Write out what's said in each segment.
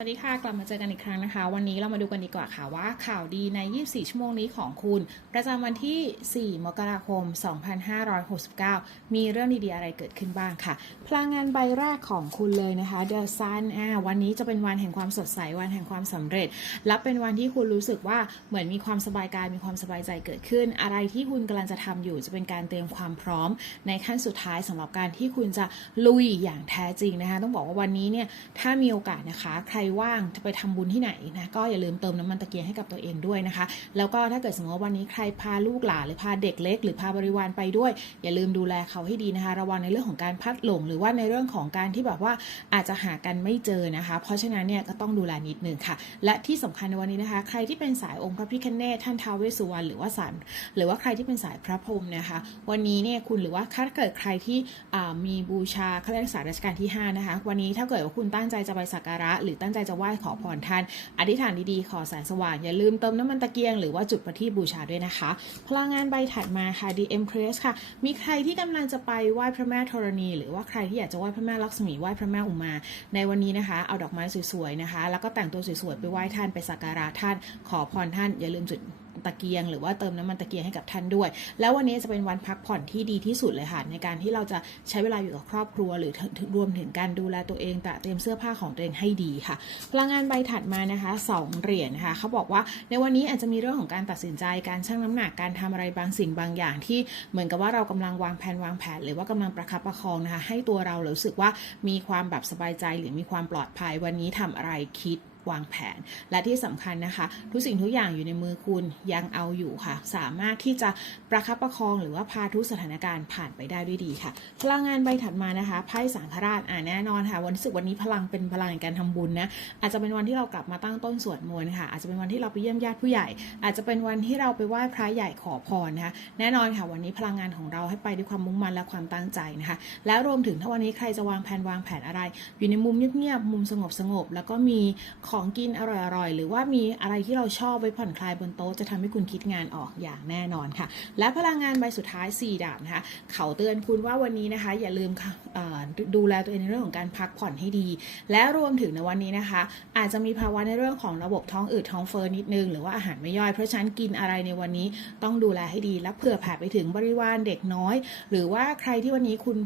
สวัสดีค่ะ กลับมาเจอกันอีกครั้งนะคะ วันนี้เรามาดูกันดีกว่าค่ะว่าข่าวดีใน 24 ชั่วโมงนี้ของคุณ ประจำวันที่ 4 มกราคม 2569 มีเรื่องดีๆอะไรเกิดขึ้นบ้างค่ะ พลังงานใบแรกของคุณเลยนะคะ The Sun อ่าวันนี้จะเป็นวันแห่งความสดใสวันแห่งความสำเร็จ และเป็นวันที่คุณรู้สึกว่าเหมือนมีความสบายกายมีความสบายใจเกิดขึ้น อะไรที่คุณกำลังจะทำอยู่จะเป็นการเตรียมความพร้อม ในขั้นสุดท้ายสำหรับการที่คุณจะลุยอย่างแท้จริงนะคะ ต้องบอกว่าวันนี้เนี่ยถ้ามีโอกาสนะคะใครว่างจะไปทำบุญที่ไหนนะก็อย่าลืมเติมน้ำมันตะเกียงให้กับตัวเองด้วยนะคะ แล้วก็ถ้าเกิดสมมติว่าวันนี้ใครพาลูกหลานหรือพาเด็กเล็ก หรือพาบริวารไปด้วย อย่าลืมดูแลเขาให้ดีนะคะ ระวังในเรื่องของการพัดหลง หรือว่าในเรื่องของการที่แบบว่าอาจจะหากันไม่เจอนะคะ เพราะฉะนั้นเนี่ยก็ต้องดูแลนิดนึงค่ะ และที่สำคัญในวันนี้นะคะ ใครที่เป็นสายองค์พระพิฆเนศท่านท้าวเวสสุวรรณหรือว่าสารหรือว่าใครที่เป็นสายพระพรหมนะคะ วันนี้เนี่ยคุณหรือว่าถ้าเกิดใครที่มีบูชาเขาเรียกสายรัชกาลที่5นะคะวันนี้ถ้าเกิดว่าคุณตั้งใจจะไปสักการะหรือตั้งใจจะไหว้ขอพรท่าน อธิษฐานดีๆ ขอแสงสว่าง อย่าลืมเติมน้ำมันตะเกียงหรือว่าจุดประทีปบูชาด้วยนะคะ พลังงานใบถัดมาค่ะ The Empress ค่ะ มีใครที่กำลังจะไปไหว้พระแม่ธรณี หรือว่าใครที่อยากจะไหว้พระแม่ลักษมีไหว้พระแม่อุมา ในวันนี้นะคะ เอาดอกไม้สวยๆนะคะ แล้วก็แต่งตัวสวยๆไปไหว้ท่านไปสักการะท่าน ขอพรท่าน อย่าลืมจุด ตะเกียง หรือว่าเติมน้ำมันตะเกียงให้กับท่านด้วย แล้ววันนี้จะเป็นวันพักผ่อนที่ดีที่สุดเลยค่ะในการที่เราจะใช้เวลาอยู่กับครอบครัว หรือรวมถึงการดูแลตัวเองแต่เตรียมเสื้อผ้าของตัวเองให้ดีค่ะ พลังงานใบถัดมานะคะสองเหรียญนะคะเขาบอกว่าในวันนี้อาจจะมีเรื่องของการตัดสินใจการชั่งน้ำหนักการทำอะไรบางสิ่งบางอย่าง ที่เหมือนกับว่าเรากำลังวางแผนวางแผน หรือว่ากำลังประคับประคองนะคะให้ตัวเรารู้สึกว่ามีความแบบสบายใจหรือมีความปลอดภัยวันนี้ทำอะไรคิด วางแผน และที่สำคัญนะคะ ทุกสิ่งทุกอย่างอยู่ในมือคุณยังเอาอยู่ค่ะ สามารถที่จะประคับประคองหรือว่าพาทุกสถานการณ์ผ่านไปได้ด้วยดีค่ะ พลังงานใบถัดมานะคะไพ่สังฆราชอ่าแน่นอนค่ะ วันรู้สึกวันนี้พลังเป็นพลังในการทำบุญนะอาจจะเป็นวันที่เรากลับมาตั้งต้นสวดมนต์ค่ะ อาจจะเป็นวันที่เราไปเยี่ยมญาติผู้ใหญ่ อาจจะเป็นวันที่เราไปไหว้พระใหญ่ขอพรนะคะแน่นอนค่ะ วันนี้พลังงานของเราให้ไปด้วยความมุ่งมั่นและความตั้งใจนะคะ แล้วรวมถึงถ้าวันนี้ใครจะวางแผนวางแผนอะไร อยู่ในมุมเงียบๆมุมสงบๆแล้วก็มีของกินอร่อยๆ หรือว่ามีอะไรที่เราชอบไว้ผ่อนคลายบนโต๊ะจะทำให้คุณคิดงานออกอย่างแน่นอนค่ะ และพลังงานใบสุดท้าย 4ดาบนะคะ เขาเตือนคุณว่าวันนี้นะคะ อย่าลืมดูแลตัวเองในเรื่องของการพักผ่อนให้ดี และรวมถึงในวันนี้นะคะ อาจจะมีภาวะในเรื่องของระบบท้องอืดท้องเฟ้อนิดนึง หรือว่าอาหารไม่ย่อยเพราะฉะนั้นกินอะไรในวันนี้ต้องดูแลให้ดี และเผื่อแผ่ไปถึงบริวารเด็กน้อย หรือว่าใครที่วันนี้คุณ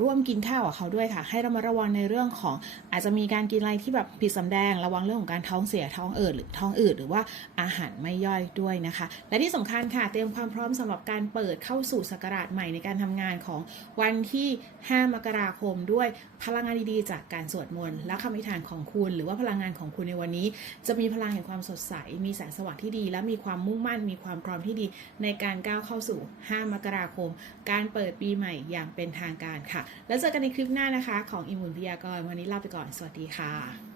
ร่วมกินข้าวกับเขาด้วยค่ะ ให้เรามาระวังในเรื่องของอาจจะมีการกินอะไรที่แบบผิดสำแดงระวังเรื่องของการท้องเสียท้องอืดหรือท้องอืดหรือว่าอาหารไม่ย่อยด้วยนะคะ และที่สำคัญค่ะ เตรียมความพร้อมสำหรับการเปิดเข้าสู่ศักราชใหม่ในการทำงานของวันที่ 5 มกราคมด้วยพลังงานดีๆ จากการสวดมนต์และคำอธิษฐานของคุณ หรือว่าพลังงานของคุณในวันนี้ จะมีพลังแห่งความสดใส มีแสงสว่างที่ดี และมีความมุ่งมั่น มีความพร้อมที่ดี ในการก้าวเข้าสู่ 5 มกราคม การเปิดปีใหม่อย่างเป็นทางการค่ะ แล้วเจอกันในคลิปหน้านะคะ ของอิมุนพยากรวันนี้ลาไปก่อน สวัสดีค่ะ